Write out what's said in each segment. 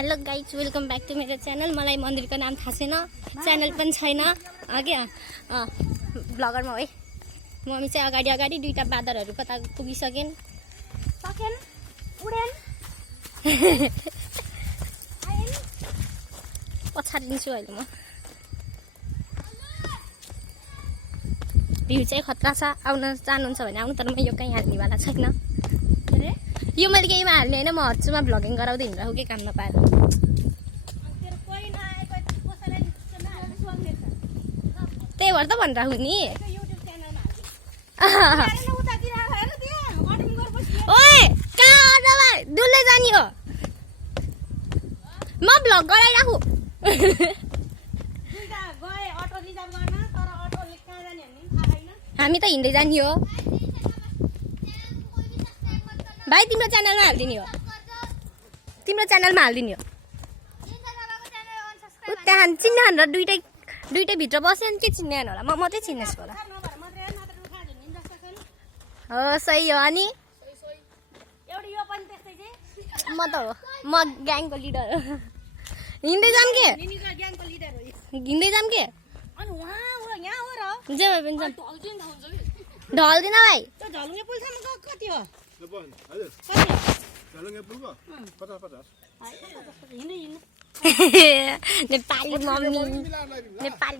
Hello guys, welcome back to मेरो channel. मलाई मन्दिरको नाम थाहा छैन, च्यानल पनि छैन क्या ब्लगरमा है। मम्मी चाहिँ अगाडि अगाडि दुईटा बादरहरू कता पुगिसकेन् पछाडिन्छु अहिले म। भ्यू चाहिँ खतरा छ, आउन चाहनुहुन्छ भने आउनु, तर म यो कहीँ हाल्नेवाला छैन। यो मैले केहीमा हाल्ने होइन, म हर्चुमा भ्लगिङ गराउँदै हिँडिरहेको के काम नपाएर। त्यही भएर त भनिरहेको नि। ओए कहाँ डुल्दै जाने हो? म भ्लग गराइराखु। हामी त हिँड्दै जाने हो भाइ, तिम्रो च्यानलमा हालिदिने हो, तिम्रो च्यानलमा हालिदिने हो। त्यहाँ चिन्ने र दुइटै भित्र बस्यो नि, के चिन्ने होला? म मात्रै चिन्नेछु होला। हो सही हो। अनि म त हो, म ग्याङको लिडर हो। हिँड्दै जाम के जे भए पनि जाम। ढल्दिन भाइ। नेपाली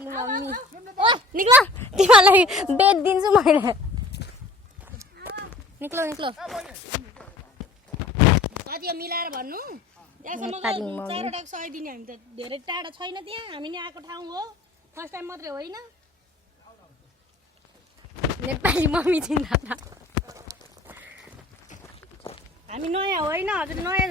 मम्मी ओ निक्लो, तिमीलाई बेद दिन्छु मैले। निक्लो मिलाएर भन्नु नेपाली मम्मी। चारवटा सय दिने। हामी त धेरै टाढा छैन, त्यहाँ हामी नि आएको ठाउँ हो, फर्स्ट टाइम मात्रै होइन। नेपाली मम्मी जिन्दाबाद। हामी नयाँ होइन हजुर, नयाँ